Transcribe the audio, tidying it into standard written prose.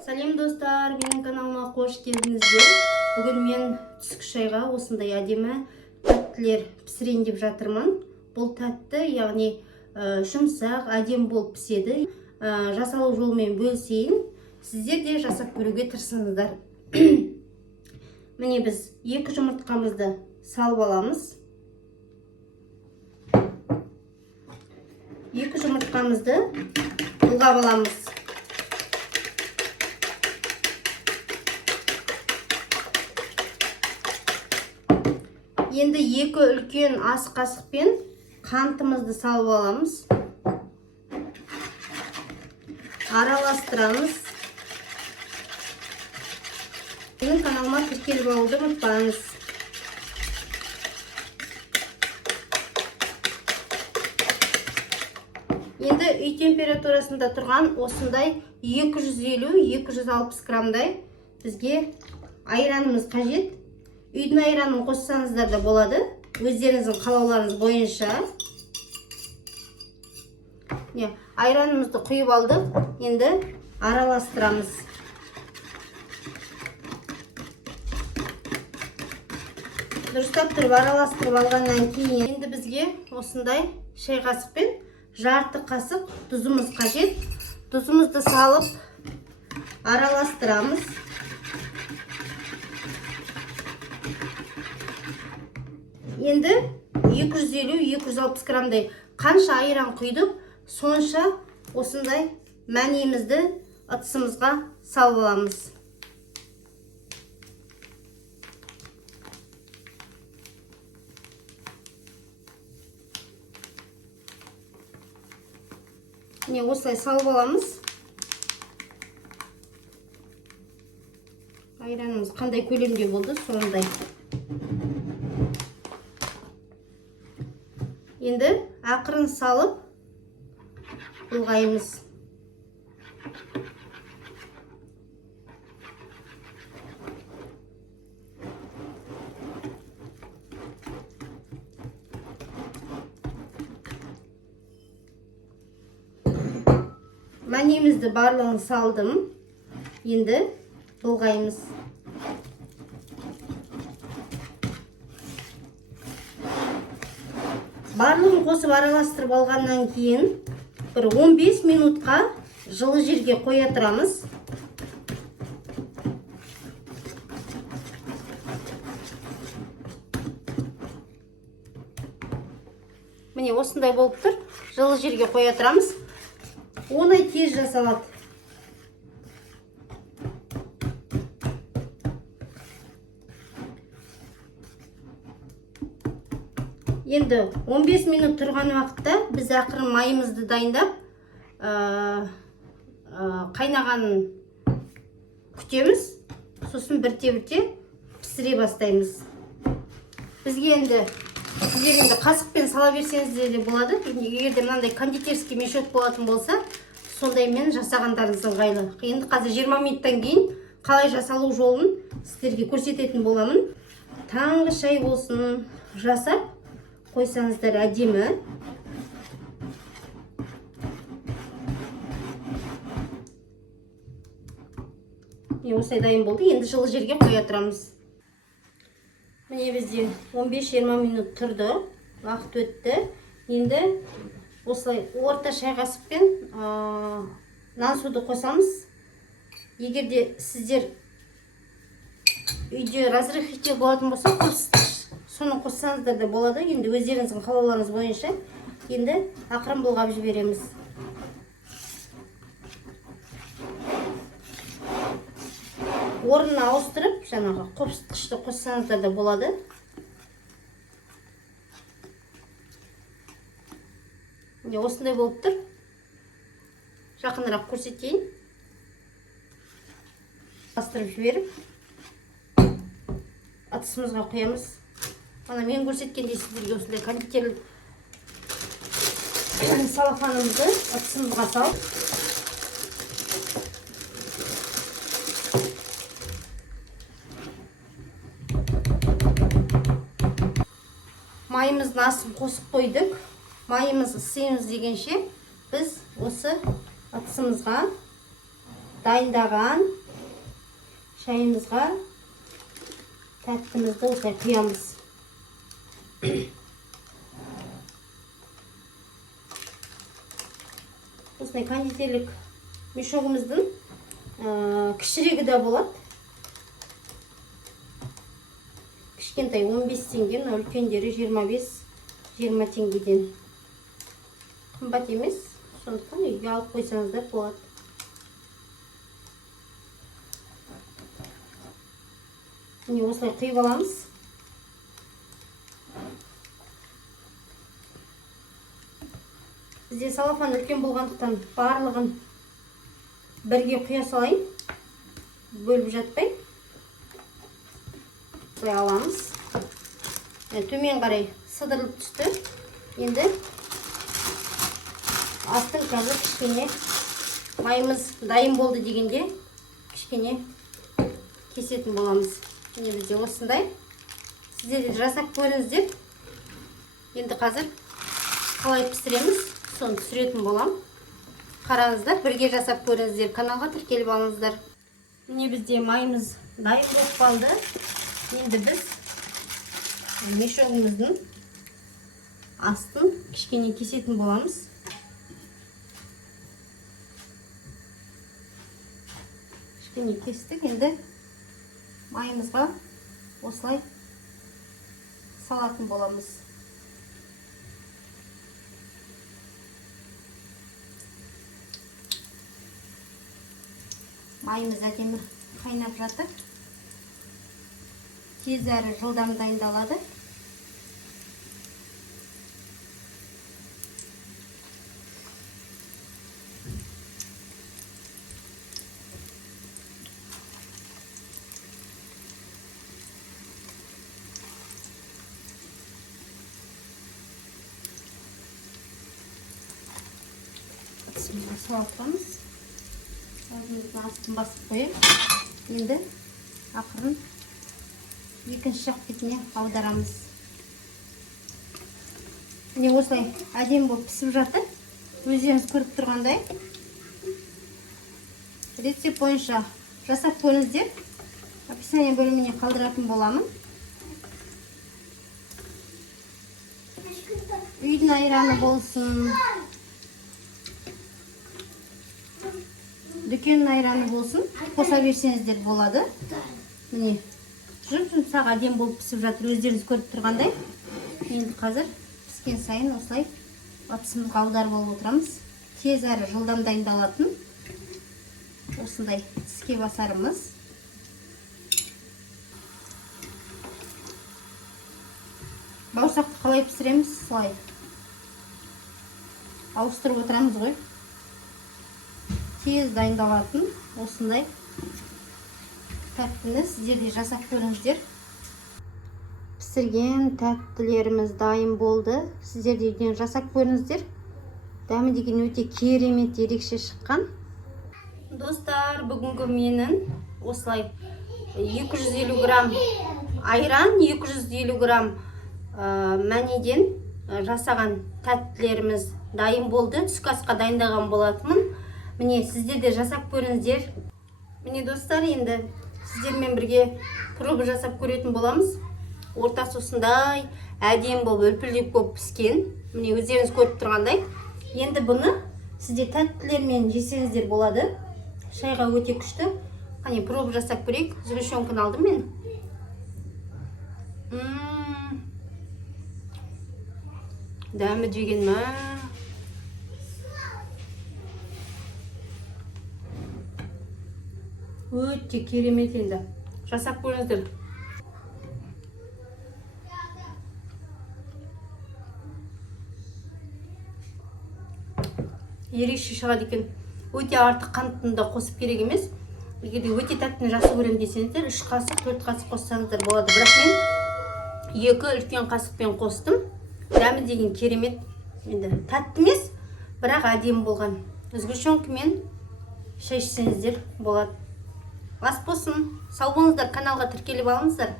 Сәлем достар, менің каналыма қош келдіңіздер. Бүгін мен түскі шайға осындай әдемі тәттілер пісірейін деп жатырмын. Бұл тәтті, яғни жұмсақ, әдемі болып піседі. Жасалу жолымен бөлісейін. Сіздер де жасап көруге тырысыңыздар. Міне біз 2 жұмыртқамызды салып аламыз. 2 жұмыртқамызды бұлғап аламыз. Енді 2 үлкен ас қасықпен қантымызды салып аламыз. Араластырамыз. Менің каналыма тіркеліп алуды ұмытпаңыз. Енді үй температурасында тұрған осындай 250-260 граммдай бізге айранымыз қажет. Үйдің айранын қоссаңыздар да болады, өздеріңіздің қалауларыңыз бойынша. Айранымызды құйып алдық, енді араластырамыз. Дұрыстап тұрып араластырып алғаннан кейін енді бізге осындай шай қасықпен жарты қасық тұзымыз қажет. Тұзымызды салып араластырамыз. Енді 250-260 граммдай қанша айран құйдық, сонша осындай мәнемізді ыдысымызға салып аламыз. Міне осылай салып аламыз. Айранымыз қандай көлемде болды, сондай. Енді ақырын салып бұлғаймыз. Мәнемізді барлығын салдым. Енді бұлғаймыз. Барлығын қосып араластырып алғаннан кейін бір 15 минутқа жылы жерге қоя тұрамыз. Міне осындай болып тұр. Жылы жерге қоя тұрамыз. Оңай тез жасалады. Енді 15 минут тұрған уақытта біз ақырын майымызды дайындап, қайнағанын күтеміз. Сосын бірте-бірте пісіре бастаймыз. Бізге енді сіздер енді қасықпен сала берсеңіздер де болады. Егерде мынандай кондитерский мешок болатын болса, сондаймен жасағандарыңыз ыңғайлы. Енді қазір 20 минуттан кейін қалай жасалу жолын сіздерге көрсететін боламын. Таңғы шай болсын жасап қойсаңыздар әдемі. Осылай дайын болды. Енді жылы жерге қоя тұрамыз. Міне бізде 15-20 минут тұрды. Уақыт өтті. Енді осылай орта шай қасықпен нан суды қосамыз. Егерде сіздер үйде разрыхлитель болатын болса, соны қоссаңыздар да болады. Енді өздеріңіздің қалауларыңыз бойынша енді ақырын бұлғап жібереміз. Орнына ауыстырып, жаңағы қопсытқышты қоссаңыздар да болады. Осындай болып тұр. Жақынырақ көрсетейін. Бастырып жіберіп, ыдысымызға қоямыз. Ана мен көрсеткендей сіздерге осындай кондитерлік салафанымызды ыдысымызға салып, майымыздың астын қосып қойдық. Майымыз ысимыз дегенше біз осы ыдысымызға дайындаған шайымызға тәттімізді осылай құямыз. Осылай кондитерлік мешогымыздың кішірегі де болады. Кішкентай 15 теңге, үлкендері 25-20 теңгеден. Қымбат емес, сондықтан үйге алып қойсаңыздар болады. Міне осылай құйып аламыз. Бізде салафан үлкен болғандықтан барлығын бірге құя салайын. Бөліп жатпай. Құя аламыз. Төмен қарай сыдырылып түсті. Енді астын қазір кішкене майымыз дайын болды дегенде кішкене кесетін боламыз. Міне бізде осындай. Сіздер де жасап көріңіздер. Енді қазір қалай пісіреміз, соны түсіретін болам. Қараңыздар, бірге жасап көріңіздер. Каналға тіркеліп алыңыздар. Міне бізде майымыз дайын болып қалды. Енді біз мешогымыздың астын кішкене кесетін боламыз. Кішкене кестік. Енді майымызға осылай салатын боламыз. Майымыз әдемі қайнап жатыр. Тез әрі жылдам дайындалады. Салатымыз өзіміздің астын басып қойып, енді ақырын екінші жақ бетіне аударамыз. Міне осылай әдемі болып пісіп жатыр. Өздеріңіз көріп тұрғандай. Рецепт бойынша жасап көріңіздер. Описание бөліміне қалдыратын боламын. Үйдің айраны болсын, дүкеннің айраны болсын, қоса берсеңіздер болады. Міне, жұмсақ әдемі болып пісіп жатыр, өздеріңіз көріп тұрғандай. Енді қазір піскен сайын осылай батысымызға аударып алып отырамыз. Тез әрі жылдам дайындалатын осындай тіске басарымыз. Бауырсақты қалай пісіреміз? Солай ауыстырып отырамыз ғой. Тез дайындалатын осындай тәттіні сіздер де жасап көріңіздер. Пісірген тәттілеріміз дайын болды. Сіздер де үйден жасап көріңіздер. Дәмі деген өте керемет, ерекше шыққан. Достар, бүгінгі менің осылай 250 грамм айран, 250 грамм мәнеден жасаған тәттілеріміз дайын болды. Түскі асқа дайындаған болатынмын. Міне, сіздер де жасап көріңіздер. Міне достар, енді сіздермен бірге пробы жасап көретін боламыз. Ортасы осындай әдемі болып, үлпілдеп болып піскен. Міне, өздеріңіз көріп тұрғандай. Енді бұны сіздер тәттілермен жесеңіздер болады. Шайға өте күшті. Қане, пробы жасап көрейік. Сгущенканы алдым мен. Дәмі деген ма? Өте керемет енді. Жасап көріңіздер. Ерекше шығады екен. Өте артық қантын да қосып керек емес. Егер де өте тәттіні жақсы көремін десеңіздер, 3 қасық, 4 қасық қоссаңыздар болады. Бірақ мен 2 үлкен қасықпен қостым. Дәмі деген керемет. Енді тәтті емес, бірақ әдемі болған. Сгущенкамен шай ішсеңіздер болады. Ас болсын. Сау болыңыздар, каналға тіркеліп алыңыздар.